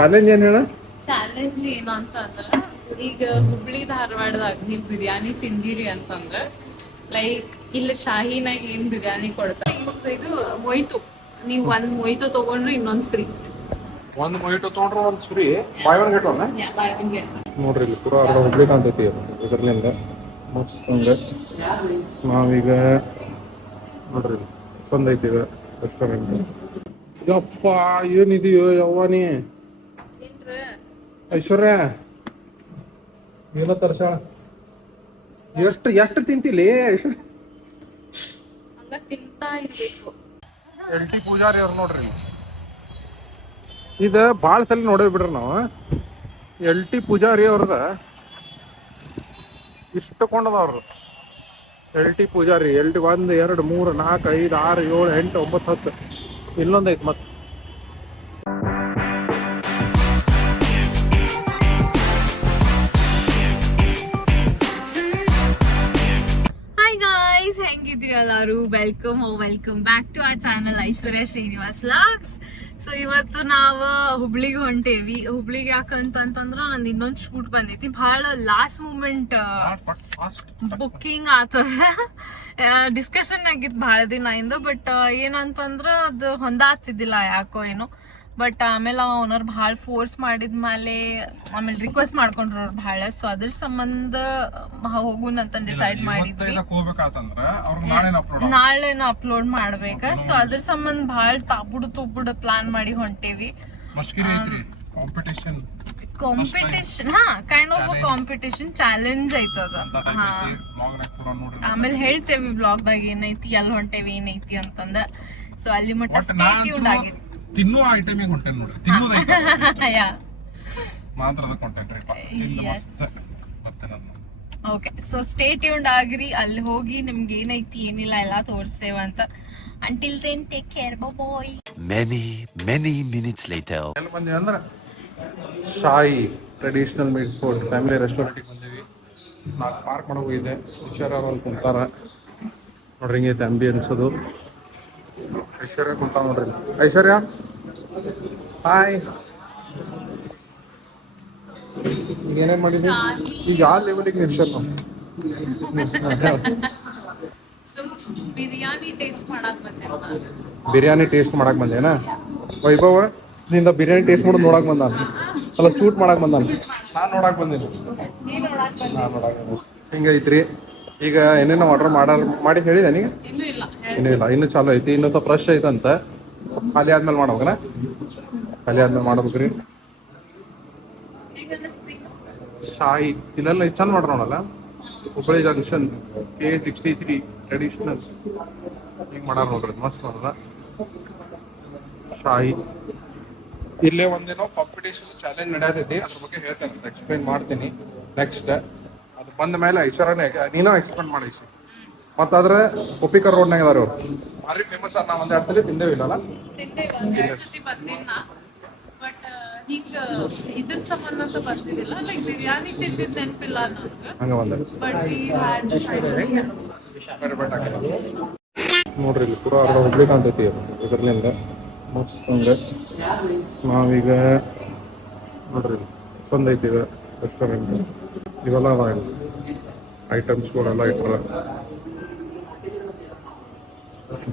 Challenge ಏನ್ ಹೇಳ? Challenge ಏನು ಅಂತಂದ್ರ ಈಗ ಹುಬ್ಳಿ ಧಾರವಾಡದಾಗ ನೀವ್ ಬಿರಿಯಾನಿ ತಿಂದಿರಿ ಅಂತಂದ್ರ ಲೈಕ್ ಇಲ್ಲಿ ಶಾಹಿನಾಗ ಏನ್ ಬಿರಿಯಾನಿ ಕೊಡ್ತಾರ ಇದು ಮೊಯ್ತು ನೀವ್ ಒಂದ್ ಮೊಯ್ತು ತಗೊಂಡ್ರೆ ಇನ್ನೊಂದ್ ಫ್ರೀ. ಒಂದ್ ಮೊಯ್ಟೋ ತಗೊಂಡ್ರೆ ಒಂದ್ free. Buy one get one. ಬಾಯ್ ಒನ್ ಗೆಟ್ ಒನ್. ನೋಡ್ರಿ ಇಲ್ಲಿ ಪೂರಾ ಅರ್ಧ ಹುಬ್ಳಿ ಕಾಣ್ತೈತಿ ಇದರ್ಲಿಂದ ಮಸ್ತ್ ಹಂಗ. ನಾವೀಗ ನೋಡ್ರಿ ಬಂದೈತಿ ಈಗ ರೆಸ್ಟೋರೆಂಟ್. ಯಪ್ಪ ಏನಿದೆಯೋ ಯವ್ವ ನೀ ಐಶ್ವರ್ಯ ನೀಲ ತರ್ಸಾಳ. ಎಷ್ಟು ತಿಂತಿಲಿ ಐಶ್ವರ್ಯ? ಹಂಗ ತಿಂತಾ ಇರ್ಬೇಕು. LT ಪೂಜಾರಿ ಅವ್ರು ನೋಡ್ರಿ. ಇದು ಭಾಳ ಸಲ ನೋಡೇ ಬಿಡ್ರಿ ನಾವು. LT ಪೂಜಾರಿ ಅವ್ರದ ಇಷ್ಟ ಕೊಂಡದವ್ರು. LT ಪೂಜಾರಿ LT 1 2 3 4 5 6 7 8 9 10 ಇಲ್ಲೊಂದೈತಿ ಮತ್ತೆ. ಹೆಂಗಿದ್ರಿ ಎಲ್ಲಾರು? Welcome back to our channel Aishwarya Srinivas vlogs. So ಇವತ್ತು ನಾವು ಹುಬ್ಳಿಗೆ ಹೊಂಟೇವಿ. ಹುಬ್ಳಿಗೆ ಯಾಕಂತಂದ್ರ ನಂದು ಇನ್ನೊಂದು ಶೂಟ್ ಬಂದೈತಿ. ಬಹಳ ಲಾಸ್ಟ್ ಮೂಮೆಂಟ್ ಬುಕ್ಕಿಂಗ್ ಆತದ. ಡಿಸ್ಕಷನ್ ಆಗಿತ್ತು ಬಹಳ ದಿನ ಇಂದ. ಬಟ್ ಏನಂತಂದ್ರ ಅದು ಹೊಂದಾಗ್ತಿದ್ದಿಲ್ಲ ಯಾಕೋ ಏನೋ. ಬಟ್ ಆಮೇಲೆ ಓನರ್ ಭಾಳ ಫೋರ್ಸ್ ಮಾಡಿದ್ಮೇಲೆ ಆಮೇಲೆ ರಿಕ್ವೆಸ್ಟ್ ಮಾಡ್ಕೊಂಡ್ರು ಅವ್ರು ಭಾಳ. ಸೊ ಅದ್ರ ಸಂಬಂಧ ಹೋಗುನ್ ಅಂತ ಡಿಸೈಡ್ ಮಾಡಿದ್ವಿ. ನಾಳೆನ ಅಪ್ಲೋಡ್ ಮಾಡ್ಬೇಕ. ಸೊ ಅದ್ರ ಸಂಬಂಧ ಭಾಳ ತಾಬುಡು ಪ್ಲಾನ್ ಮಾಡಿ ಹೊಂಟೇವಿ. Competition kind of competition challenge ಐತದ. ಆಮೇಲೆ ಹೇಳ್ತೇವಿ ಬ್ಲಾಗ್ದಾಗ ಏನೈತಿ, ಎಲ್ಲಿ ಹೊಂಟೇವಿ, ಏನೈತಿ ಅಂತಂದ. ಸೊ ಅಲ್ಲಿ ಮಟ್ಟ ಸ್ಟೇ ಟ್ಯೂನ್ಡ್ ಆಗಿತ್ತು. ತಿನ್ನುವ ಐಟಮಿಗೆ ಹೊಂಟೇನ್ ನೋಡ್ರಿ. ತಿನ್ನೋದ ಮಾತ್ರದ ಕಾಂಟೆಂಟ್ ಬರ್ತೇನೆ. ಓಕೆ, ಸೊ ಸ್ಟೇ ಟ್ಯೂನ್ಡ್ ಆಗ್ರಿ. ಅಲ್ಲಿ ಹೋಗಿ ನಿಮ್ಗೆ ಏನೈತಿ ಏನಿಲ್ಲ ಎಲ್ಲ ತೋರಿಸ್ತೇವ ಅಂತ. ಅಂಟಿಲ್ ದೆನ್ ಟೇಕ್ ಕೇರ್, ಬಾಯ್. many minutes later. ಎಲ್ಲಿ ಬಂದಿವಿ ಅಂದ್ರೆ ಶಾಯಿ ಟ್ರೆಡಿಷನಲ್ ಮೀಟ್ ಫುಡ್ ಫ್ಯಾಮಿಲಿ ರೆಸ್ಟೋರೆಂಟಿಗೆ ಬಂದೀವಿ. ನಾನು ಪಾರ್ಕ್ ಮಾಡೋ ಹೋಗಿದ್ದೆ. ಐಶ್ವರ್ಯ ಅವ್ರು ಕುಂತಾರ ನೋಡ್ರಿ. ಹಿಂಗೈತೆ ಅಂಬಿಯನ್ಸ್ ಅದು. ಐಶ್ವರ್ಯ ಕುಂತಾವ ನೋಡ್ರಿ. ಐಶ್ವರ್ಯ ಹಾಯ್. ಈಗ ಏನೇನ್ ಮಾಡಿದ್ವಿ? ಈಗ ಯಾವ ಲೆವೆಲಿಗೆ ನಿಲ್ಸರ್ ನಾವು? ಬಿರಿಯಾನಿ ಟೇಸ್ಟ್ ಮಾಡಕ್ ಬಂದೆ. ಬಿರಿಯಾನಿ ಟೇಸ್ಟ್ ಮಾಡಕ್ ಬಂದೇನಾ? ವೈಭವ ನಿಂದ ಬಿರಿಯಾನಿ ಟೇಸ್ಟ್ ಮಾಡೋದು ನೋಡಕ್ ಬಂದಾನ ಅಲ್ಲ, ಶೂಟ್ ಮಾಡಕ್ ಬಂದಾನ. ನಾನ್ ನೋಡಕ್ ಬಂದಿನಿ. ಹಿಂಗೈತ್ರಿ. ಈಗ ಏನೇನೋ ಆರ್ಡರ್ ಮಾಡಿ ಹೇಳಿದೆ ನೀಗ? ಇನ್ನೂ ಇಲ್ಲ, ಇನ್ನೂ ಚಾಲು ಐತಿ. ಇನ್ನೂ ಸ್ವಲ್ಪ ಫ್ರೆಶ್ ಐತಂತ. ಖಾಲಿ ಆದ್ಮೇಲೆ ಮಾಡ್ಬೇಕನ? ಖಾಲಿ ಆದ್ಮೇಲೆ ಮಾಡ್ಬೇಕ್ರಿ. ಶಾಯಿ ಇಲ್ಲೆಲ್ಲ ಚಂದ ಮಾಡ್ರ ನೋಡಲ್ಲ. ಹುಬ್ಬಳ್ಳಿ ಜಂಕ್ಷನ್ K63 ಟ್ರೆಡಿಷನಲ್ ಹಿಂಗ್ ಮಾಡಾರ ನೋಡ್ರಿ. ಮಸ್ತ್ ಮಾಡದ ಶಾಯಿ. ಇಲ್ಲೇ ಒಂದೇನೋ ಕಾಂಪಿಟೇಷನ್ ಚಾಲೆಂಜ್ ನಡೆಯತೈತಿ. ಅದ್ರ ಬಗ್ಗೆ ಹೇಳ್ತೇನೆ, ಎಕ್ಸ್ಪ್ಲೈನ್ ಮಾಡ್ತೀನಿ ನೆಕ್ಸ್ಟ್. ಅದು ಬಂದ ಮೇಲೆ ಐಶ್ವರ್ಯನೇ ನೀನೋ ಎಕ್ಸ್ಪ್ಲೇನ್ ಮಾಡಿ. ಮತ್ತಾದ್ರೆ ಉಪ್ಪಿಕರ್ ರೋಡ್ನಾಗ ಅದಾರ ಅವ್ರು ಭಾರಿ ಫೇಮಸ್. ನಾವು ಒಂದ್ 2 ಸಲ ತಿಂದೇವಿಲ್ಲ. ಬಟ್ ಈಗ ಇದ್ರ ಸಂಬಂಧ ಅಂತ ಬರ್ತಿದಿಲ್ಲ. ಲೈಕ್ ಬಿರಿಯಾನಿ ತಿಂದಿದ್ ನೆನಪಿಲ್ಲ ಹಂಗ ಬಂದ. ನೋಡ್ರಿ ಇಲ್ಲಿ ಪೂರಾ ಅರ್ಧ ಹುಬ್ಳಿ ಕಾಣ್ತೈತಿ ಇದರ್ಲಿಂದ ಮಸ್ತ್ ಹಂಗ. ನಾವೀಗ ನೋಡ್ರಿ ಬಂದೈತಿ ಈಗ ರೆಸ್ಟೋರೆಂಟ್. ಇವೆಲ್ಲ ಐಟಮ್ಸ್ಗಳೆಲ್ಲ ಇಟ್ರ.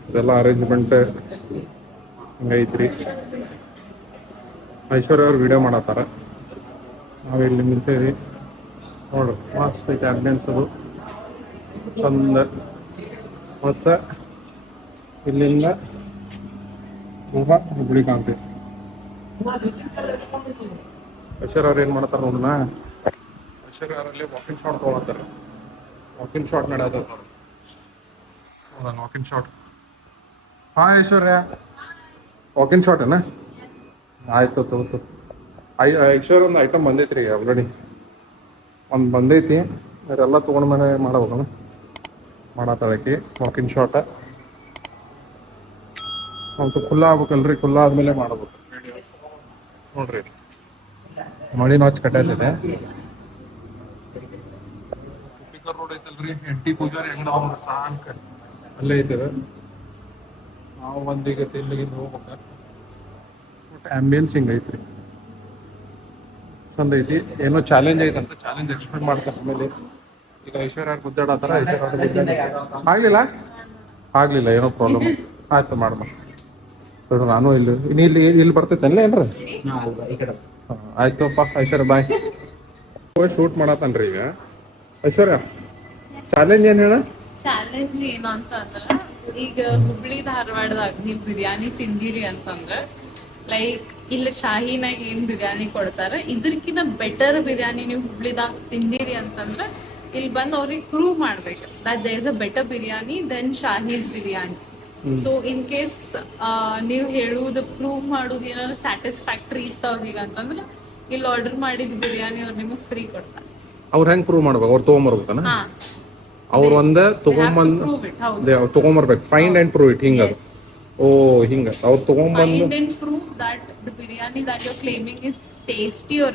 ಇದೆಲ್ಲ ಅರೇಂಜ್ಮೆಂಟ್ ಹಿಂಗೈತ್ರಿ. ಐಶ್ವರ್ಯ ಅವ್ರು ವಿಡಿಯೋ ಮಾಡತ್ತಾರ. ನಾವಿಲ್ಲಿ ನಿಂತೇವಿ ನೋಡ್ರಿ. ಮಸ್ತ್ ಐತೆ ಆಂಬಿಯನ್ಸ್ ಅದು ಚಂದ. ಮತ್ತು ಇಲ್ಲಿಂದ ಪೂರಾ ಹುಬ್ಳಿ ಕಾಣ್ತೈತಿ. ಐಶ್ವರ್ಯ ಅವ್ರು ಏನು ಮಾಡ್ತಾರ ನೋಡೋಣ. ಐಶ್ವರ್ಯ ಅವರಲ್ಲಿ ವಾಕಿಂಗ್ ಶಾಟ್ ತೊಗೊಳತ್ತಾರ. ವಾಕಿಂಗ್ ಶಾಟ್ ನಡೆಯದ ನೋಡ್ರಿ. ನೋಡೋಣ ವಾಕಿಂಗ್ ಶಾಟ್. ಹಾಯ್ ಐಶ್ವರ್ಯ, ವಾಕಿಂಗ್ ಶಾಟ್ ಏನ? ಆಯ್ತು ತಗೋತು. ಐಶ್ವರ್ಯ ಒಂದು ಐಟಮ್ ಬಂದೈತ್ರಿ ಆಲ್ರೆಡಿ. ಒಂದು ಬಂದೈತಿ. ಅವರೆಲ್ಲ ತೊಗೊಂಡ್ಮೇಲೆ ಮಾಡಬೇಕಲ್ಲ. ಮಾಡತ್ತಾಳಕಿ ವಾಕಿಂಗ್ ಶಾಟ. ಒಂದು ಖುಲ್ಲಾ ಆಗ್ಬೇಕಲ್ರಿ. ಖುಲ್ಲಾ ಆದ್ಮೇಲೆ ಮಾಡಬೇಕು ನೋಡ್ರಿ. ಮಳಿ ನಾಚ್ ಕಟ್ಟೈತಿದೆ. ಉಪ್ಪಿಕರ್ ರೋಡ್ ಐತಲ್ರಿ, LT ಪೂಜಾರಿ ಅಂಗಡಿ ನೋಡ್ರಿ ಸಾಕ್ ಅಲ್ಲೇ ಐತದ. ನಾವು ಒಂದೀಗ ಇಲ್ಲಿಗಿಂದ ಹೋಗ್ಬೇಕ. ಆಂಬಿಯನ್ಸ್ ಹಿಂಗೈತ್ರಿ. ಚಂದ ಐತಿ. ಏನೋ ಚಾಲೆಂಜ್ ಐತಂತ, ಚಾಲೆಂಜ್ ಎಕ್ಸ್ಪೆಕ್ಟ್ ಮಾಡ್ತಾರೆ. ಆಮೇಲೆ ಈಗ ಐಶ್ವರ್ಯ ಗುದ್ದಾಡತ್ತಾರ, ಆಗ್ಲಿಲ್ಲ ಏನೋ ಪ್ರಾಬ್ಲಮ್ ಆಯ್ತು ಮಾಡಮ್ಮ. ನಾನು ಇಲ್ಲಿ ಬರ್ತೈತಲ್ಲ ಏನ್ರ. ಆಯ್ತಪ್ಪ ಐಶ್ವರ್ಯ ಬಾಯ್. ಶೂಟ್ ಮಾಡತ್ತನ್ರಿ ಈಗ ಐಶ್ವರ್ಯ. ಚಾಲೆಂಜ್ ಏನ್ ಹೇಳ? ಚಾಲೆಂಜ್ ಏನು ಅಂತ ಅಂದ್ರ, ಈಗ ಹುಬ್ಳಿ ಧಾರವಾಡದಾಗ ನೀವು ಬಿರಿಯಾನಿ ತಿಂದಿರಿ ಅಂತಂದ್ರ, ಲೈಕ್ ಇಲ್ಲಿ ಶಾಹಿನಾಗ ಏನ್ ಬಿರಿಯಾನಿ ಕೊಡ್ತಾರ, ಇದ್ರಕಿನ್ನ ಬೆಟರ್ ಬಿರಿಯಾನಿ ನೀವು ಹುಬ್ಳಿದಾಗ ತಿಂದಿರಿ ಅಂತಂದ್ರ ಇಲ್ಲಿ ಬಂದು ಅವ್ರಿಗೆ ಪ್ರೂವ್ ಮಾಡ್ಬೇಕು that there is a better biryani than Shahi's biryani. So in case ನೀವು ಹೇಳುವುದು ಪ್ರೂವ್ ಮಾಡುದು ಏನಾದ್ರು ಸ್ಯಾಟಿಸ್ಫ್ಯಾಕ್ಟರಿ ಇತ್ತು ಅವ್ರಿಗೆ ಅಂತಂದ್ರೆ ಇಲ್ಲಿ ಆರ್ಡರ್ ಮಾಡಿದ ಬಿರಿಯಾನಿ ಅವ್ರು ನಿಮಗೆ ಫ್ರೀ ಕೊಡ್ತಾರೆ. ಅವ್ರ ಹೆಂಗ್ ಪ್ರೂವ್ ಮಾಡ್ಬೇಕು? ಅವ್ರು ತಗೊಂಬರ್ಬೇಕನ? ಹಾ, ಅವ್ರ ಒಂದ ತಗೊಂಬರ್ಬೇಕು. ಫೈಂಡ್ ಅಂಡ್ ಪ್ರೂವ್ ಇಟ್ ಹಿಂಗ. ಓ ಹಿಂಗ ಅವ್ರು ತಗೊಂಬಂದು find and prove that the biryani that you're claiming is tastier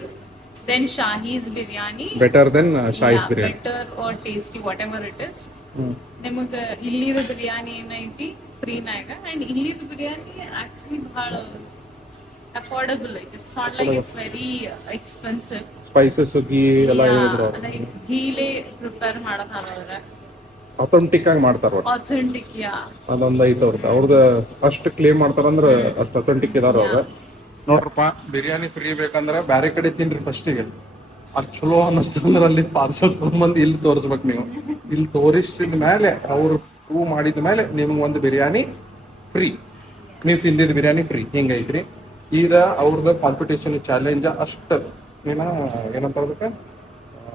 than Shahi's biryani. Better than Shahi's biryani. Better or tasty, whatever it is. ನಿಮಗ ಇಲ್ಲಿದ ಬಿರಿಯಾನಿ ಏನೈತಿ ಫ್ರೀನಾಗ, ಅಂಡ್ ಇಲ್ಲಿದ ಬಿರಿಯಾನಿ ಆಕ್ಚುಲಿ ಬಹಳ ಅಫೋರ್ಡಬಲ್ ಐತಿ. It's not like it's very expensive. Spices ghee ಎಲ್ಲ ಹೇಳಿದ್ರು. Like ಗೀಲೆ prepare ಮಾಡತಾರ ಅವ್ರ, authentic ಆಗಿ ಮಾಡ್ತಾರ. ಆಥೆಂಟಿಕ್. ಯಾ, ಅದೊಂದು ಐತೆ ಅವ್ರದ್ದು ಅಷ್ಟು ಕ್ಲೇಮ್ ಮಾಡ್ತಾರಂದ್ರ ಅಷ್ಟು ಅಥೆಂಟಿಕ್ ಇದಾರ ಅವ್ರ. ನೋಡ್ರಪ್ಪ, ಬಿರಿಯಾನಿ ಫ್ರೀ ಬೇಕಂದ್ರೆ ಬ್ಯಾರೆ ಕಡೆ ತಿನ್ರಿ ಫಸ್ಟಿಗೆ. ಅದು ಚಲೋ ಅನ್ನಿಸ್ತಂದ್ರೆ ಅಲ್ಲಿ ಪಾರ್ಸಲ್ ತೊಗೊಂಬಂದು ಇಲ್ಲಿ ತೋರಿಸ್ಬೇಕು ನೀವು. ಇಲ್ಲಿ ತೋರಿಸಿದ ಮೇಲೆ ಅವ್ರು ಪ್ರೂವ್ ಮಾಡಿದ ಮೇಲೆ ನಿಮ್ಗೆ ಒಂದು ಬಿರಿಯಾನಿ ಫ್ರೀ, ನೀವು ತಿಂದಿದ್ದು ಬಿರಿಯಾನಿ ಫ್ರೀ. ಹಿಂಗೈತ್ರಿ ಈಗ ಅವ್ರದ್ದು ಕಾಂಪಿಟೇಷನ್ ಚಾಲೆಂಜ್. ಅಷ್ಟು ಏನಂತ ಅದಕ್ಕೆ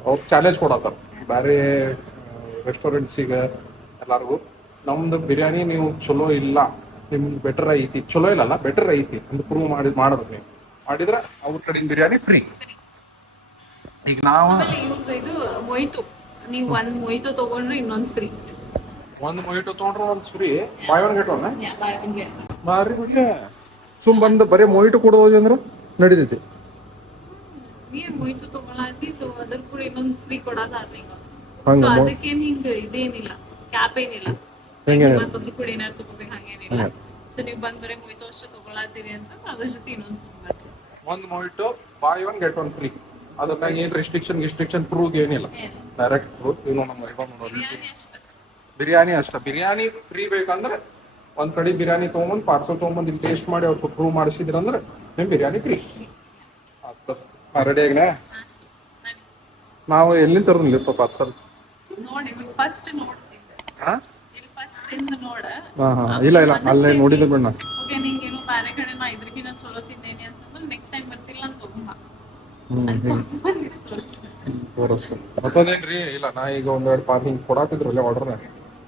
ಅವ್ರು ಚಾಲೆಂಜ್ ಕೊಡತ್ತಾರ ಬೇರೆ ರೆಸ್ಟೋರೆಂಟ್ಸಿಗೆ ಎಲ್ಲರಿಗೂ. ನಮ್ದು ಬಿರಿಯಾನಿ ನೀವು ಚಲೋ ಇಲ್ಲ, ನಿಮ್ಗೆ ಬೆಟರ್ ಐತಿ, ಚಲೋ ಇಲ್ಲಲ್ಲ ಬೆಟರ್ ಐತಿ ಅಂತ ಪ್ರೂವ್ ಮಾಡ್ಬೇಕು. ನೀವು ಮಾಡಿದ್ರೆ ಅವ್ರ ಕಡೆಯಿಂದ ಬಿರಿಯಾನಿ ಫ್ರೀ. ಈಗ ನಾವು ಇದು ಮೊಯ್ತು, ನೀವು ಒಂದ್ ಮೊಯ್ತು ತಗೊಂಡ್ರೆ ಇನ್ನೊಂದು ಫ್ರೀ. ಒಂದು ಮೊಯ್ಟೋ ತೊಗೊಂಡ್ರೆ ಒಂದು free, buy one get one. buy one get one. ಮಾರಿ ಸುಮ್ ಬಂದು ಬರೀ ಮೊಯ್ಟೋ ಕೊಡೋದು ಅಂದ್ರೆ ನಡೀತೈತಿ. ನೀನ್ ಮೊಯ್ತು ತಗೊಳತಿತ್ತು ಅದ್ರ ಕೂಡ ಇನ್ನೊಂದು ಫ್ರೀ ಕೊಡೋದಾರ ಈಗ. ಹಂಗ ಸೊ ಅದಕ್ಕೇನ್ ಹಿಂಗ ಇದೇನಿಲ್ಲ, ಕ್ಯಾಪ್ ಏನಿಲ್ಲ. ಮತ್ತೊಂದು ಕೂಡ ಏನಾರು ತಗೋಬೇಕು ಹಂಗೇನಿಲ್ಲ. ಸೊ ನೀವು ಬಂದ್ ಬರೀ ಮೊಯ್ತು ಅಷ್ಟು ತಗೊಳತ್ತೀರಿ ಅಂತ ಅದ್ರ ಜೊತೆ ಇನ್ನೊಂದು ಒಂದು ಮೊಯ್ಟೋ ಬಾಯ್ ಒನ್ ಗೆಟ್ ಒನ್ ಫ್ರೀ. ಅದಕ್ಕೆ ಏನ್ ರಿಸ್ಟ್ರಿಕ್ಷನ್ ಪ್ರೂವ್ ಏನಿಲ್ಲ, ಡೈರೆಕ್ಟ್ ಪ್ರೂವ್. ಇವ್ ನಮ್ಮ ಬಿರಿಯಾನಿ ಅಷ್ಟ. ಬಿರಿಯಾನಿ ಫ್ರೀ ಬೇಕಂದ್ರೆ ಒಂದ್ ಕಡೆ ಬಿರಿಯಾನಿ ತಗೊಂಬಂದ್ ಪಾರ್ಸಲ್ ತಗೊಂಬಂದ್ ಇಲ್ಲಿ ಟೇಸ್ಟ್ ಮಾಡಿ ಅವ್ರು ಪ್ರೂವ್ ಮಾಡಿಸಿದ್ರ ಅಂದ್ರೆ ನಿಮ್ ಬಿರಿಯಾನಿ ಫ್ರೀ ಆಯ್ತು. ರೆಡಿ ಆಗಣ? ನಾವು ಎಲ್ಲಿಂದ ತರೋದಿಲ್ಲಪ್ಪ ಪಾರ್ಸಲ್. ನೋಡಿ ಫಸ್ಟ್ ನೋಡ್ತಿದ್ದೆ. ಇಲ್ಲಿ ಫಸ್ಟ್ ತಿಂದ ನೋಡ. ಇಲ್ಲ ಅಲ್ಲೇ ನೋಡಿದ್ರು ಬಿಡ. ಓಕೆ, ನಿಂಗೆ ಏನೋ ಬೇರೆ ಕಡೆ ನಾ ಇದ್ರಕಿನ್ನ ಚಲೋ ತಿಂದೇನಿ ಅಂತಂದ್ರೆ ನೆಕ್ಸ್ಟ್ ಟೈಮ್ ಬರ್ತಿಲ್ಲ ಅಂತ ತಗೊಂಬ. ತೋರಿಸ್ತು ಮತ್ತೊಂದೇನ್ರಿ? ಇಲ್ಲ ನಾ ಈಗ ಒಂದೆರಡು ಪಾರ್ಕಿಂಗ್ ಕೊಡಾತಿದ್ರಲ್ಲ ಆರ್ಡರ್,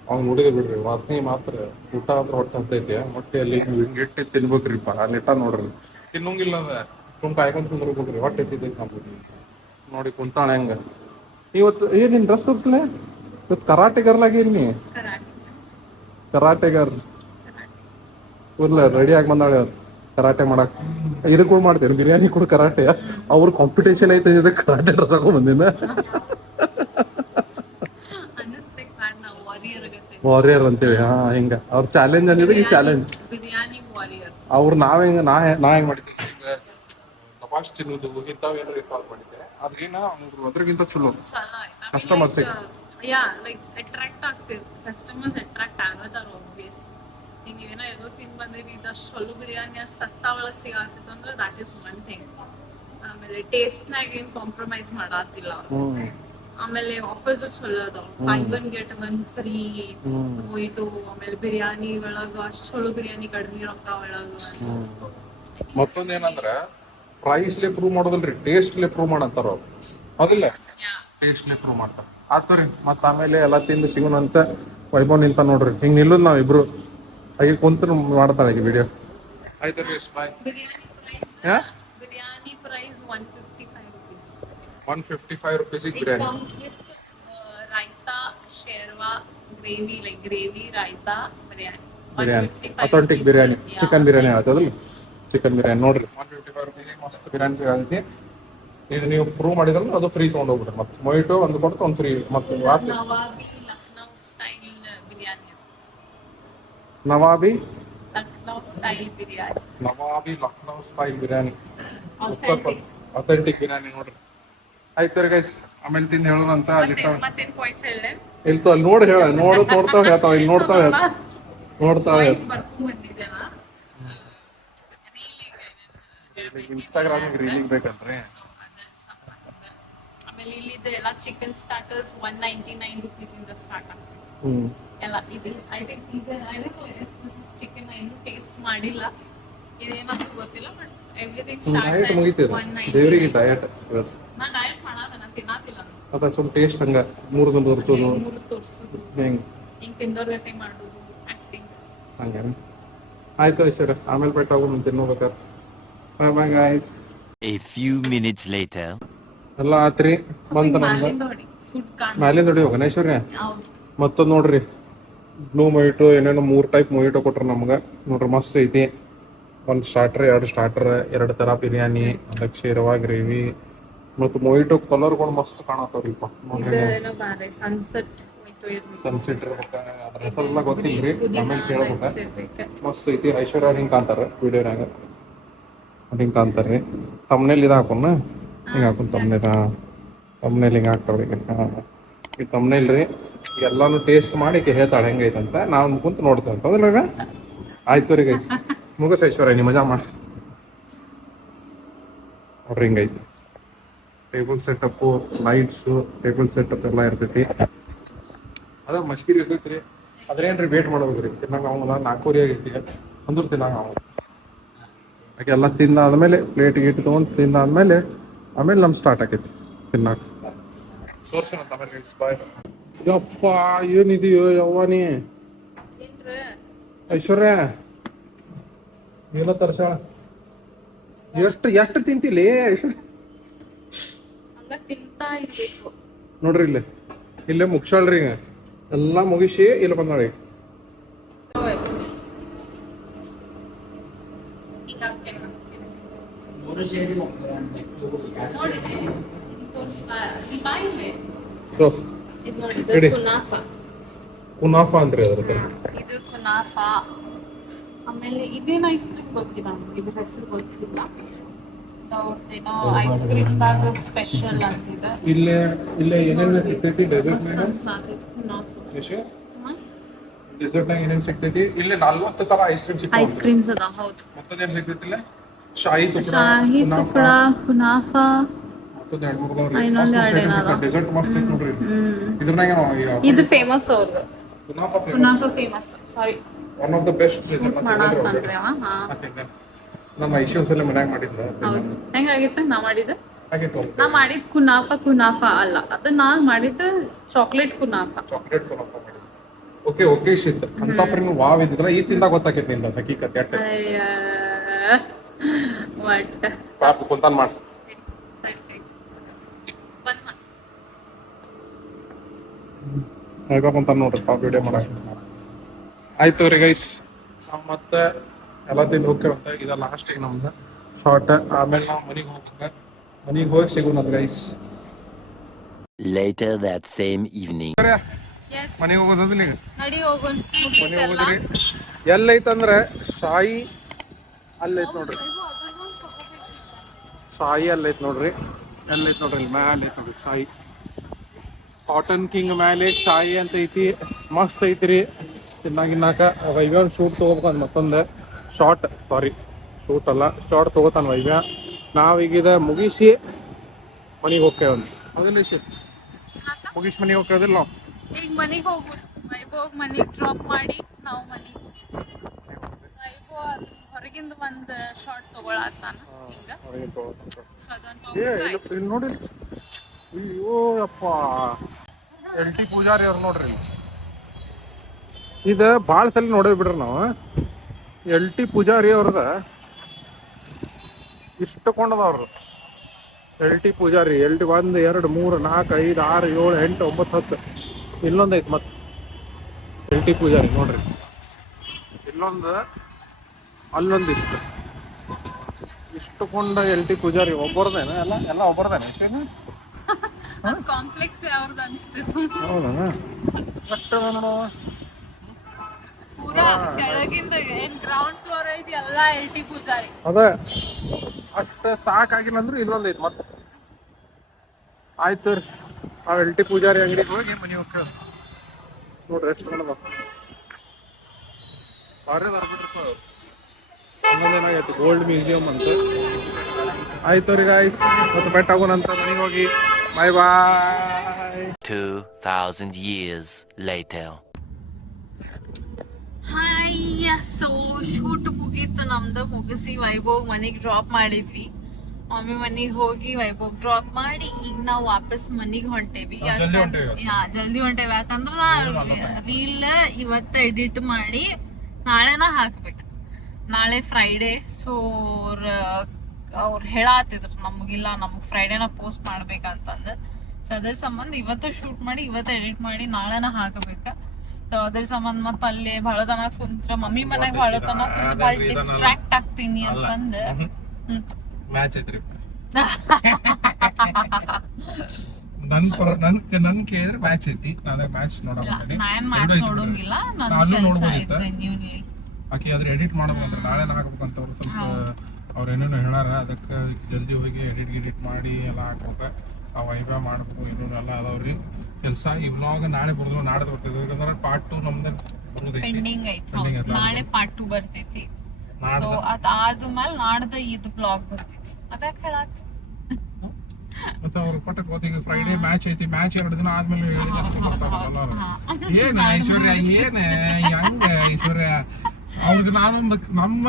ಅವ್ನು ನೋಡಿದ್ರೆ ಬಿಡ್ರಿ ವಾಸನೆ ಮಾತ್ರ. ಊಟ ಅಂದ್ರೆ ಹೊಟ್ಟೆ ಅಂತೈತಿ, ಹೊಟ್ಟೆಯಲ್ಲಿ ಹಿಂಗಿಟ್ಟು ತಿನ್ಬೇಕ್ರಿಪ್ಪ. ಅಲ್ಲಿಟ್ಟ ನೋಡ್ರಿ ತಿನ್ನಂಗಿಲ್ಲ ಅದ ತುಂಬ ಕಾಯ್ಕೊಂಡ್ ತಿಂದ್ರಿ ಹೊಟ್ಟೆ ಸಿದ್ದೈತಿ ನಮ್ಗೆ. ನೋಡಿ ಕುಂತಾಣ ಹೆಂಗ. ಇವತ್ತು ಏನಿನ್ ಡ್ರೆಸ್ ತೋರ್ಸಲೆ? ಇವತ್ತು ಕರಾಟೆಗರ್ಲಾಗಿರಿ ನೀ? ಕರಾಟೆಗರ್ ಇಲ್ಲ, ರೆಡಿ ಆಗಿ ಬಂದಾಳೆ ಕರಾಟೆ ಮಾಡಕ್. ಇದು ಕೂಡ ಮಾಡ್ತೇನೆ, ಬಿರಿಯಾನಿ ಕೂಡ ಕರಾಟೆ. ಅವ್ರ ಕಾಂಪಿಟೇಷನ್ ಐತೆ ಇದಕ್ಕೆ ಕರಾಟೆ ಡ್ರೆಸ್ ಹಾಕೊಂಡ್ ಬಂದಿನ. ವಾರಿಯರ್ ಅಂತೇಳಿ. ಹಿಂಗ ಅವ್ರ ಚಾಲೆಂಜ್ ಅಂದಿದ್ರೆ ಈ ಚಾಲೆಂಜ್ ಅವ್ರು ನಾವ್ ಹೆಂಗ್ ನಾ ಹೆಂಗ್ ಮಾಡಿದ್ದೆ ಈಗ ಲಪಾಸ್ ತಿನ್ನೋದು ಇಂಥವ್ ಏನಾರು ಇನ್ವಾಲ್ವ್ ಮಾಡಿದ್ದೆ. ಅದೇನ ಅದ್ರಗಿಂತ ಚಲೋ ಕಸ್ಟಮರ್ಸ್ ಅಟ್ರಾಕ್ಟ್ ಆಗ್ತೇವೆ. ಕಸ್ಟಮರ್ಸ್ ಅಟ್ರಾಕ್ಟ್ ಆಗತ್ತಾರ ಆಬ್ವಿಯಸ್. ಹಿಂಗ ಏನೋ ಎಲ್ಲೋ ತಿನ್ ಬಂದಿರಿ ಇದಷ್ಟು ಚಲೋ ಬಿರಿಯಾನಿ ಅಷ್ಟು ಸಸ್ತಾ ಒಳಗ್ ಸಿಗಾತಿತ್ತು ಅಂದ್ರೆ ದಟ್ ಇಸ್ ಒನ್ ಥಿಂಗ್. ಆಮೇಲೆ ಟೇಸ್ಟ್ನಾಗ ಏನ್ ಕಾಂಪ್ರಮೈಸ್ ಮಾಡಾತಿಲ್ಲ ಅವ್ರು. ಆಮೇಲೆ ಆಫರ್ಸ್ ಚಲೋ ಅದಾವ, by one get one free ಹೋಯ್ತು. ಆಮೇಲೆ ಬಿರಿಯಾನಿ ಒಳಗ ಅಷ್ಟ್ ಚಲೋ ಬಿರಿಯಾನಿ ಕಡಿಮೆ ರೊಕ್ಕ ಒಳಗ. ಮತ್ತೊಂದೇನಂದ್ರ ಪ್ರೈಸ್ಲೆ ಪ್ರೂವ್ ಮಾಡೋದಿಲ್ರಿ, ಟೇಸ್ಟ್ಲೆ ಪ್ರೂವ್ ಮಾಡಂತಾರ ಅವ್ರು. ಅದಿಲ್ಲ, ಟೇಸ್ಟ್ಲೆ ಪ್ರೂವ್ ಮಾಡ್ತಾರ. ಆತರಿ ಮತ್ತ ಆಮೇಲೆ ಎಲ್ಲಾ ತಿಂದು ಸಿಗೋಣಂತ ವೈಭವ್ ನಿಂತ ನೋಡ್ರಿ. ಹಿಂಗ್ ನಿಲ್ಲುದ್ ನಾವ್ ಇಬ್ರು ಹಾಗೆ ಕುಂತ ಮಾಡ್ತಾಳೆ ಈಗ ವಿಡಿಯೋ. ಆಯ್ತು bye. Biryani price 155 rupees. 155 rupees biryani. It comes with raita, sherwa, gravy, like gravy, raita, biryani. Authentic biryani. Yeah. Chicken biryani ಆಯ್ತದಲ್ಲ? ಚಿಕನ್ ಬಿರಿಯಾನಿ ನೋಡ್ರಿ 155 rupees ಮಸ್ತ್ ಬಿರಿಯಾನಿ ಸಿಗತ್ತೆ. ಇದು ನೀವು ಪ್ರೂವ್ ಮಾಡಿದ್ರಲ್ಲ ಅದು ಫ್ರೀ ತಗೊಂಡ್ ಹೋಗ್ಬಿಡ್ರಿ. ಮತ್ತೆ ಮೊಯ್ಟೋ ಒಂದು ಕೊಡ್ತು ಒಂದು ಫ್ರೀ. ಮತ್ತೆ Nawabi Lucknow style biryani. Nawabi Lucknow style biryani. Nawabi Lucknow style biryani. Authentic biryani ನೋಡ್ರಿ. ಆಯ್ತು ರೀ ಗೈಸ್, ಆಮೇಲೆ ತಿಂದು ಹೇಳೋಣ ಅಂತ ಅಲ್ಲಿ ಮತ್ತೇನ್ ಪಾಯಿಂಟ್ಸ್ ಹೇಳಿ ಇಲ್ತು ಅಲ್ಲಿ ನೋಡಿ ಹೇಳ ನೋಡ್ತಾವ ಹೇಳ್ತಾವ ಇಲ್ಲಿ ನೋಡ್ತಾವ ಬರ್ಕೊಂಡ್ ಬಂದಿದ್ದೇನ ಇನ್ಸ್ಟಾಗ್ರಾಮ್ ರೀಲಿಂಗ್ ಬೇಕಂದ್ರೆ. ಆಮೇಲೆ ಇಲ್ಲಿದ್ದು ಎಲ್ಲ ಚಿಕನ್ ಸ್ಟಾರ್ಟರ್ಸ್ 199 rupees ಇಂದ ಸ್ಟಾರ್ಟ್ ಆಗ್ತದೆ ಎಲ್ಲ. ಇದು I think this is chicken. ಇನ್ನೂ ಟೇಸ್ಟ್ ಮಾಡಿಲ್ಲ, ಇದೇನಾದ್ರು ಗೊತ್ತಿಲ್ಲ. But everything starts diet at ಮುಗಿತಿದೆ 190. ದೇವರಿಗೆ ಡಯಟ್ ನಾನು ಡಯಟ್ ಮಾಡಾದ, ನಾನು ತಿನ್ನಾತಿಲ್ಲ. ಅದ ಸ್ವಲ್ಪ ಟೇಸ್ಟ್ ಹಂಗ ಮೂರು ತೋರಿಸೋದು ಮೂರು ತೋರ್ಸುದು, ಹೆಂಗ್ ಹಿಂಗ್ ತಿಂದೋರ್ ಜೊತೆ ಮಾಡೋದು, ಆಕ್ಟಿಂಗ್. ಹಂಗೇನು. ಆಯ್ತು ಐಶ್ವರ್ಯ, ಆಮೇಲೆ ಬೆಟ್ಟ ಹೋಗೋಣ ತಿನ್ನೋಬೇಕಾರೆ. Bye bye guys. A few minutes later. ಎಲ್ಲ ಆತ್ರಿ ಬಂತ ನಮ್ದು ಮ್ಯಾಲಿಂದ ಹೊಡಿ, ಫುಡ್ ಕಾಣ. ಮ್ಯಾಲಿಂದ ಹೊಡಿ ಹೋಗೋಣ ಐಶ್ವರ್ಯ. ಹೌದು, ಮತ್ತೊಂದು ನೋಡ್ರಿ ಬ್ಲೂ ಮೊಯಿಟೋ ಏನೇನೋ 3 ಟೈಪ್ ಮೊಯಿಟೋ ಕೊಟ್ರ ನಮ್ಗೆ ನೋಡ್ರಿ. ಮಸ್ತ್ ಐತಿ. ಒಂದು ಸ್ಟಾರ್ಟರ್, 2 ಸ್ಟಾರ್ಟರ್, 2 ಥರ ಬಿರಿಯಾನಿ, ಅದಕ್ಕೆ ಶೇರ್ವಾ ಗ್ರೇವಿ ಮತ್ತು ಮೊಯಿಟೋ ಕಲರ್ಗಳು ಮಸ್ತ್ ಕಾಣತ್ತವ್ರಿಪ್ಪ. ಇದು ಏನೋ ಬಾರೆ ಸನ್ಸೆಟ್ ಸನ್ಸೆಟ್ ಇರ್ಬೇಕು, ಅದ್ರ ಹೆಸರೆಲ್ಲ ಗೊತ್ತಿಲ್ರಿ, ಆಮೇಲೆ ಕೇಳ್ಬೇಕು. ಮಸ್ತ್ ಐತಿ. ಐಶ್ವರ್ಯ ಹಿಂಗೆ ಕಾಣ್ತಾರ ವಿಡಿಯೋನಾಗ, ಹಿಂಗೆ ಕಾಣ್ತಾರ್ರಿ. ತಮ್ಮನೇಲಿ ಇದು ಹಾಕೋಣ, ಹಿಂಗೆ ಹಾಕೊಂಡು ತಮ್ಮನೇಲಿ ಹಿಂಗೆ ಹಾಕ್ತಾವ್ರಿ. ಈ ತಮ್ಮನೇಲಿ ರೀ ಎಲ್ಲಾನು ಟೇಸ್ಟ್ ಮಾಡಿ ಹೇಳ್ತಾಳೆ ಹೆಂಗೈತಂತ, ನಾವು ಕುಂತು ನೋಡ್ತೇವೆ ಅಂತಂದ್ರಾಗ. ಆಯ್ತು ರೀ ಗೈಸ್, ಮುಗಿಸ್ ಐಶ್ವರ್ಯ, ನೀ ಮಜಾ ಮಾಡಿ ನೋಡ್ರಿ. ಹಿಂಗೈತಿ table setup, lights, table setup ಎಲ್ಲ ಇರ್ತೈತಿ. ಅದ ಮಸ್ಕಿರಿ ಇರ್ತೈತಿ ರೀ. ಅದ್ರೇನ್ರಿ ವೇಟ್ ಮಾಡ್ಬೇಕ್ರಿ, ತಿನ್ನಾಗ ಅವಲ್ಲ 4:30 ಆಗೈತಿ ಅಂದ್ರೂ ತಿನ್ನಾಗ ಅವ. ಹಾಗೆ ಎಲ್ಲ ತಿಂದಾದ್ಮೇಲೆ ಪ್ಲೇಟ್ ಗೀಟ್ ತೊಗೊಂಡು ತಿಂದಾದ್ಮೇಲೆ ಆಮೇಲೆ ನಮ್ಗೆ ಸ್ಟಾರ್ಟ್ ಆಕೈತಿ ತಿನ್ನಾಕ. ತೋರ್ಸೋಣ ಆಮೇಲೆ ಗೈಸ್. ಬಾಯ್. ಯಪ್ಪ ಏನಿದೆಯೋ ಯವ್ವ ನೀ ಐಶ್ವರ್ಯ, ಏನೋ ತರ್ಸಾಳ. ಎಷ್ಟು ತಿಂತಿಲಿ ಐಶ್ವರ್ಯ? ಹಂಗ ತಿಂತಾ ಇರ್ಬೇಕು ನೋಡ್ರಿ ಇಲ್ಲೇ ಮುಗ್ಸಾಳ್ರಿ. ಎಲ್ಲ ಮುಗಿಸಿ ಇಲ್ಲಿ ಬಂದಾಳಿ. ಹಿಂಗ ಹಾಕ್ತೇನೆ. ಮೂರು ಸೇರಿ ನೋಡಿದೆ, ತೋರಿಸ್ಬಾ ಈ ಬಾಯಿಲೆ. ಸೊ ಇದು ನೋಡಿ, ಇಡಿ. ಕುನಾಫಾ. ಕುನಾಫಾ ಅಂತ್ರಿ ಅದ್ರ ಇದು ಕುನಾಫಾ. ಆಮೇಲೆ ಇದೇನು ಐಸ್ ಕ್ರೀಮ್ ಗೊತ್ತಿಲ್ಲ ನಮ್ಗೆ, ಇದ್ರ ಹೆಸರು ಗೊತ್ತಿಲ್ಲ. ಏನೋ ಐಸ್ ಕ್ರೀಮ್ದಾಗ ಸ್ಪೆಷಲ್ ಅಂತಿದೆ. ಇಲ್ಲೇ ಏನೇನು ಸಿಗ್ತೈತಿ ಡೆಸರ್ಟ್ ಡೆಸರ್ಟ್ನಾಗ ಏನೇನು ಸಿಗ್ತೈತಿ? ಇಲ್ಲಿ 40 ತರ ಐಸ್ ಕ್ರೀಮ್ ಸಿಗ್ತಾವ. ಐಸ್ ಕ್ರೀಮ್ಸ್ ಅದ, ಹೌದು. ಮತ್ತದೇನು ಸಿಗ್ತೈತಿ ಇಲ್ಲ? ಶಾಹಿ ತುಕಡಾ, ಶಾಹಿ ತುಕಡಾ, ಕುನಾಫಾ, ಮತ್ತೊಂದು 2-3 ಇನ್ನೊಂದು ಎರಡು ಏನದ. ಡೆಸರ್ಟ್ ಮಸ್ತ್ ಐತಿ ನೋಡ್ರಿ. ಇದ್ರನಾಗ ಇದು ಫೇಮಸ್ ಅವ್ರದ್ದು, ಕುನಾಫಾ ಕುನಾಫಾ famous. Sorry, one of the best dessert ಮಾಡಾಕಂದ್ರೆ ಅವ. ಹಾ, ನಮ್ಮ ಐಶ್ವರ್ಯ ಮನ್ಯಾಗ ಮಾಡಿದ್ರ. ಹೌದು. ಹೆಂಗಾಗಿತ್ತು ನಾ ಮಾಡಿದ್ದು? ಹಾಗಿತ್ತು ನಾ ಮಾಡಿದ ಕುನಾಫಾ ಅಲ್ಲ, ಅದು ನಾ ಮಾಡಿದ ಚಾಕ್ಲೇಟ್ ಕುನಾಫಾ. ಚಾಕ್ಲೇಟ್ ಕುನಾಫಾ ಮಾಡಿದ್ವಿ. ಓಕೆ ಶಿಟ್ ಅಂತ ನೀವು ವಾವ್ ಇದ್ರ ಈ ತಿಂದಾಗ ಗೊತ್ತಾಕೈತಿ ನಿಂದ ಹಕೀಕತ್ ಎಟ್ಟ ಒಟ್ಟ ಪಾಪ ಕುಂತಾನ್ ಮಾಡ. ಕುಂತಾನ ನೋಡ್ರಿ ಪಾಪ ವಿಡಿಯೋ ಮಾಡಕ್. ಆಯ್ತು ರೀ ಗೈಸ್, ಮತ್ತೆ ಎಲ್ಲ ತಿಂದು ಹೋಗ್ತೇವಂತ. ಇದ ಲಾಸ್ಟಿಗೆ ನಮ್ದು ಶಾರ್ಟ್. ಆಮೇಲೆ ನಾವು ಮನೆಗೆ ಹೋಗಿ ಸಿಗೋಣ guys. Later that same evening. ಮನೆಗೆ ಹೋಗೋದಿಲ್ಲ ಈಗ, ನಡಿ ಹೋಗೋಣ. ಮನೆಗೆ ಹೋದ್ರಿ. ಎಲ್ಲೈತಂದ್ರೆ ಶಾಯಿ ಅಲ್ಲೈತ್ ನೋಡ್ರಿ, ಶಾಯಿ ಅಲ್ಲೈತ್ ನೋಡ್ರಿ. ಎಲ್ಲೈತ್ ನೋಡ್ರಿ, ಇಲ್ಲಿ ಮ್ಯಾಲೆ ಐತ್ ನೋಡ್ರಿ ಶಾಯಿ. ಕಾಟನ್ ಕಿಂಗ್ ಮೇಲೆ ಶಾಯಿ ಅಂತ ಐತಿ, ಮಸ್ತ್ ಐತ್ರಿ. ತಿನ್ನಾಕ ವೈವ್ಯ ಶೂಟ್ ತೊಗೋಬೇಕಂದ್ ಮತ್ತೊಂದು ಶೂಟ್ ಅಲ್ಲ ಶಾರ್ಟ್ ತೊಗೋತಾನ ವೈವ್ಯ. ನಾವೀಗಿದ ಮುಗಿಸಿ ಮನೆಗೆ ಹೋಗ್ತೇವಂತ. ಅದಿಲ್ಲ ಮುಗಿಸಿ ಮನೆಗೆ ಹೋಗ್ತೇವದಿಲ್ಲ ನಾವು. ಈಗ ಮನೆಗೆ ಹೋಗ್ಬೋದು. ವೈಭವ್ ಮನೆಗೆ ಡ್ರಾಪ್ ಮಾಡಿ ನಾವು ಮನೆಗೆ ಹೋಗ್ತೀವಿ. ವೈಭವ್ ಅದ್ರ ಹೊರಗಿಂದ ಒಂದು ಶಾರ್ಟ್ ತಗೊಳತ್ತಾನ ಹಿಂಗ. ಸೊ ಅದೊಂದು ನೋಡಿ. ಅಯ್ಯೋ ಯಪ್ಪ, LT ಪೂಜಾರಿ ಅವ್ರು ನೋಡ್ರಿ. ಇದು ಭಾಳ ಸಲ ನೋಡೇ ಬಿಡ್ರಿ ನಾವು. LT ಪೂಜಾರಿ ಅವ್ರದ ಇಷ್ಟು ಕೊಂಡದವ್ರು. LT ಪೂಜಾರಿ 1 2 3 4 5 6 7 8 9 10 ಇಲ್ಲೊಂದು ಐತಿ ಮತ್ತೆ LT ಪೂಜಾರಿ ನೋಡ್ರಿ. ಇಲ್ಲೊಂದು ಅಲ್ಲೊಂದು ಇಷ್ಟು ಕೊಂಡ LT ಪೂಜಾರಿ ಒಬ್ಬರದೇನ? ಎಲ್ಲ ಒಬ್ಬರದೇನ? ಕಾಂಪ್ಲೆಕ್ಸ್ ಯಾವ್ದು ಅನಿಸ್ತಿದೆ? ಹೌದಾ? ಕಟ್ಟದ ನೋಡುವ ಪೂರಾ ಕೆಳಗಿಂದ ಏನ್ ಗ್ರೌಂಡ್ ಫ್ಲೋರ್ ಐತಿ ಎಲ್ಲ LT ಪೂಜಾರಿ. ಅದ ಅಷ್ಟು ಸಾಕಾಗಿಲ್ಲ ಅಂದ್ರೆ ಇಲ್ಲೊಂದು ಐತಿ ಮತ್ತೆ. ಆಯ್ತು ರೀ, ನಾವು ಎಲ್ ಟಿ ಪೂಜಾರಿ ಅಂಗಡಿಗೆ ಹೋಗಿ ಮನೆ ಹೋಗ್ತೇವೆ ನೋಡ್ರಿ. ಎಷ್ಟು ಚಂದ ಭಾರಿ ಅದಾರ ಬಿಡ್ರಿ. ಇನ್ನೊಂದೇನಾಗೈತಿ ಗೋಲ್ಡ್ ಮ್ಯೂಸಿಯಂ ಅಂತ. ಆಯ್ತು ರೀ ಗಾಯ್ಸ್, ಮತ್ತೆ ಬೆಟ್ಟ ಆಗೋಣಂತ ಮನೆಗೆ ಹೋಗಿ. ಬಾಯ್ ಬಾಯ್. 2000 years later. Hi, so shoot ಮುಗೀತು ನಮ್ದು. ಮುಗಿಸಿ ವೈಭವ್ ಮನೆಗೆ ಡ್ರಾಪ್ ಮಾಡಿದ್ವಿ. ಮಮ್ಮಿ ಮನೆಗೆ ಹೋಗಿ ವೈಭವ್ ಡ್ರಾಪ್ ಮಾಡಿ ಈಗ ನಾವು ವಾಪಸ್ ಮನೆಗೆ ಹೊಂಟೇವಿ. ಜಲ್ದಿ ಹೊಂಟೇವಿ ಯಾಕಂದ್ರ ರೀಲ್ ಇವತ್ತು ಎಡಿಟ್ ಮಾಡಿ ನಾಳೆನ ಹಾಕ್ಬೇಕು. ನಾಳೆ ಫ್ರೈಡೇ. ಸೊ ಅವ್ರು ಹೇಳತ್ತಿದ್ರು ನಮಗಿಲ್ಲ, ನಮಗ್ ಫ್ರೈಡೇನ ಪೋಸ್ಟ್ ಮಾಡ್ಬೇಕಂತಂದು. ಸೊ ಅದ್ರ ಸಂಬಂಧ ಇವತ್ತು ಶೂಟ್ ಮಾಡಿ ಇವತ್ತು ಎಡಿಟ್ ಮಾಡಿ ನಾಳೆನ ಹಾಕಬೇಕ. ಸೊ ಅದ್ರ ಸಂಬಂಧ ಮತ್ತ ಅಲ್ಲಿ ಬಹಳ ತನ ಕುಂತ್ರ ಮಮ್ಮಿ ಮನ್ಯಾಗ ಬಹಳ ತನ ಕುಂತ ಬಹಳ ಡಿಸ್ಟ್ರಾಕ್ಟ್ ಆಗ್ತೀನಿ ಅಂತಂದ ಮ್ಯಾಚ್ ಐತ್ರಿ. ನನ್ ಕೇಳಿದ್ರೆ ಮ್ಯಾಚ್ ಐತಿ. ನಾನೇ ಮ್ಯಾಚ್ ನಾನ್ ಮ್ಯಾಚ್ ನೋಡೋಂಗಿಲ್ಲ. ಆಕಿ ಅದ್ರ ಎಡಿಟ್ ಮಾಡ್ಬೇಕಂದ್ರೆ ನಾಳೆ ಹಾಕ್ಬೇಕಂತ ಅವ್ರು ಸ್ವಲ್ಪ ಅವ್ರು ಏನೇನೋ ಹೇಳಾರ. ಅದಕ್ಕೆ ಜಲ್ದಿ ಹೋಗಿ ಎಡಿಟ್ ಮಾಡಿ ಎಲ್ಲ ಹಾಕ್ಬೇಕ. ಆ ವೈಭವ ಮಾಡ್ಬೇಕು, ಏನೇನು ಎಲ್ಲ ಅದಾವ್ರಿ ಕೆಲಸ. ಈ ವ್ಲಾಗ್ ನಾಳೆ ಬರೋದು, ನಾಡ್ದು ಬರ್ತೈತಿ. ಯಾಕಂದ್ರೆ ಪಾರ್ಟ್ 2 ನಮ್ದು ಪೆಂಡಿಂಗ್ ಐತಿ. ನಾಳೆ ಪಾರ್ಟ್ 2 ಬರ್ತೈತಿ. ಸೊ ಅದಾದ್ಮೇಲೆ ನಾಡ್ದ ಇದು ಬ್ಲಾಗ್ ಬರ್ತೈತಿ. ಅದಕ್ಕೆ ಹೇಳತ್ತಿ ಮತ್ತೆ ಅವ್ರು ಪಟ್ಟಕ್ಕೆ ಹೋತಿಗೆ ಫ್ರೈಡೇ ಮ್ಯಾಚ್ ಐತಿ. ಮ್ಯಾಚ್ 2 ದಿನ ಆದ್ಮೇಲೆ ಏನ ಐಶ್ವರ್ಯ, ಏನ ಹೆಂಗ ಐಶ್ವರ್ಯ? ಅವ್ರಿಗೆ ನಾನು ನಮ್ಮ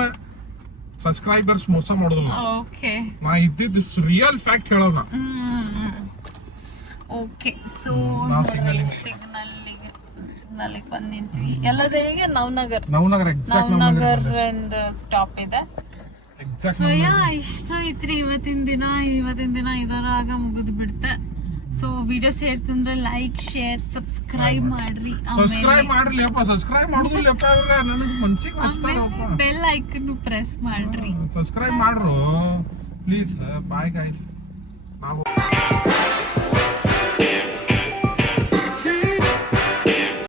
ಸಬ್ಸ್ಕ್ರೈಬರ್ಸ್ ಮೋಸ ಮಾಡೋದಿಲ್ಲ. ಓಕೆ, ನಾ ಇದ್ದಿದ್ದು ರಿಯಲ್ ಫ್ಯಾಕ್ಟ್ ಹೇಳೋಣ. ಓಕೆ, ಸೊ ನಾವು ಸಿಗ್ನಲ್ ಬಂದ್ ನಿಂತ್ವಿ. ಎಲ್ಲದರಿಗೆ ನವನಗರ್ ಇಂದ ಸ್ಟಾಪ್ ಇದೆ. ಸೊ ಇಷ್ಟ ಐತ್ರಿ ಇವತ್ತಿನ ದಿನ ಇದರಾಗ ಮುಗಿದ್ ಬಿಡ್ತ. ಸೊ ವಿಡಿಯೋ ಸೇರ್ತಂದ್ರೆ ಲೈಕ್, ಶೇರ್, ಸಬ್ಸ್ಕ್ರೈಬ್ ಮಾಡ್ರಿ. ಸಬ್ಸ್ಕ್ರೈಬ್ ಮಾಡುದಿಲ್ಲಪ್ಪ ಅವ್ರ, ನನಗೆ ಮನ್ಸಿಗೆ ಅನ್ಸ್ತಾರಪ್ಪ. ಬೆಲ್ ಐಕನ್ ಪ್ರೆಸ್ ಮಾಡ್ರಿ. ಸಬ್ಸ್ಕ್ರೈಬ್ ಮಾಡ್ರು ಪ್ಲೀಸ್. Bye guys. ನಾವು